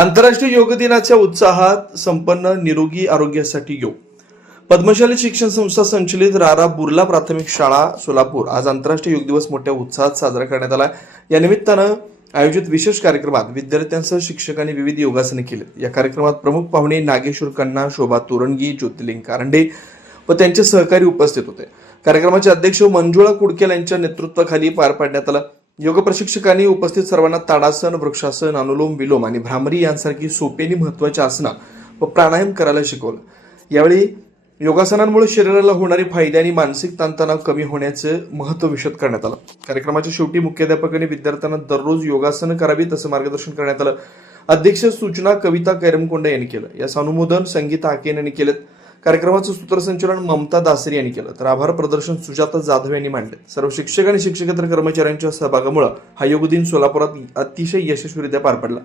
आंतरराष्ट्रीय योग दिनाच्या उत्साहात संपन्न निरोगी आरोग्यासाठी योग. पद्मशाली शिक्षण संस्था संचलित रारा बुर्ला प्राथमिक शाळा सोलापूर आज आंतरराष्ट्रीय योग दिवस मोठ्या उत्साहात साजरा करण्यात आला. या निमित्तानं आयोजित विशेष कार्यक्रमात विद्यार्थ्यांसह शिक्षकांनी विविध योगासने केली. या कार्यक्रमात प्रमुख पाहुणे नागेश्वर कन्ना, शोभा तोरणगी, ज्योतिर्लिंग कारंडे व त्यांचे सहकारी उपस्थित होते. कार्यक्रमाचे अध्यक्ष मंजुळा कुडकेल यांच्या नेतृत्वाखाली पार पाडण्यात आला. योग प्रशिक्षकांनी उपस्थित सर्वांना ताडासन, वृक्षासन, अनुलोम विलोम आणि भ्रामरी यांसारखी सोपी आणि महत्वाची आसनं व प्राणायाम करायला शिकवलं. यावेळी योगासनांमुळे शरीराला होणारे फायदे आणि मानसिक ताणतणाव कमी होण्याचे महत्त्व विशद करण्यात आलं. कार्यक्रमाच्या शेवटी मुख्याध्यापकांनी विद्यार्थ्यांना दररोज योगासन करावीत असं मार्गदर्शन करण्यात आलं. अध्यक्ष सूचना कविता कैरमकोंडे यांनी केलं. यास अनुमोदन संगीता आकेन यांनी केलं. कार्यक्रमाचं सूत्रसंचालन ममता दासरी यांनी केलं, तर आभार प्रदर्शन सुजाता जाधव यांनी मांडले. सर्व शिक्षक आणि शिक्षकेतर कर्मचाऱ्यांच्या सहभागामुळे हा योग दिन सोलापुरात अतिशय यशस्वीरित्या पार पडला.